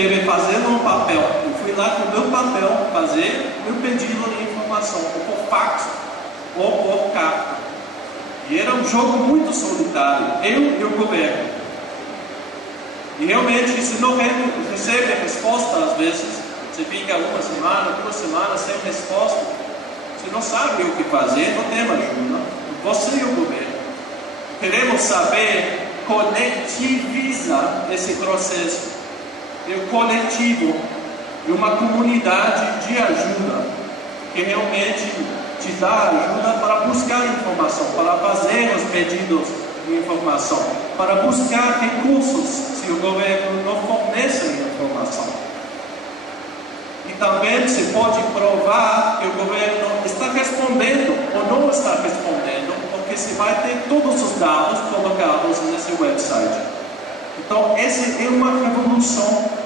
teve fazendo um papel. Eu fui lá com o meu papel fazer meu pedido de informação, ou por fax, ou por carta. E era um jogo muito solitário, eu e o governo. E realmente, se não recebe resposta, às vezes, você fica uma semana, 2 semanas sem resposta, você não sabe o que fazer, não tem ajuda. Você e o governo. Queremos saber coletivizar esse processo. É o coletivo, é uma comunidade de ajuda, que realmente te dá ajuda para buscar informação, para fazer os pedidos de informação, para buscar recursos, se o governo não fornece informação. E também se pode provar que o governo está respondendo ou não está respondendo, porque se vai ter todos os dados colocados nesse website. Então, essa é uma revolução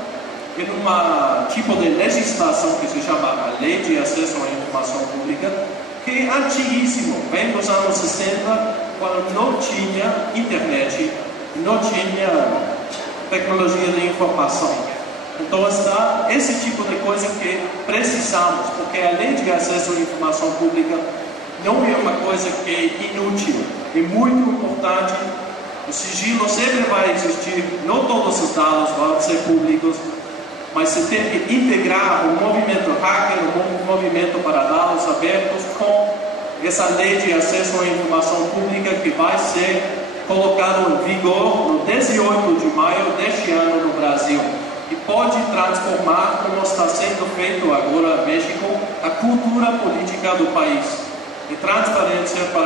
em um tipo de legislação que se chama a Lei de Acesso à Informação Pública, que é antiguíssimo, vem dos anos 60, quando não tinha internet, não tinha tecnologia de informação. Então, está esse tipo de coisa que precisamos, porque a Lei de Acesso à Informação Pública não é uma coisa que é inútil, é muito importante. O sigilo sempre vai existir, não todos os dados vão ser públicos, mas você tem que integrar o movimento hacker, o movimento para dados abertos com essa lei de acesso à informação pública que vai ser colocada em vigor no 18 de maio deste ano no Brasil e pode transformar, como está sendo feito agora no México, a cultura política do país. E transparência para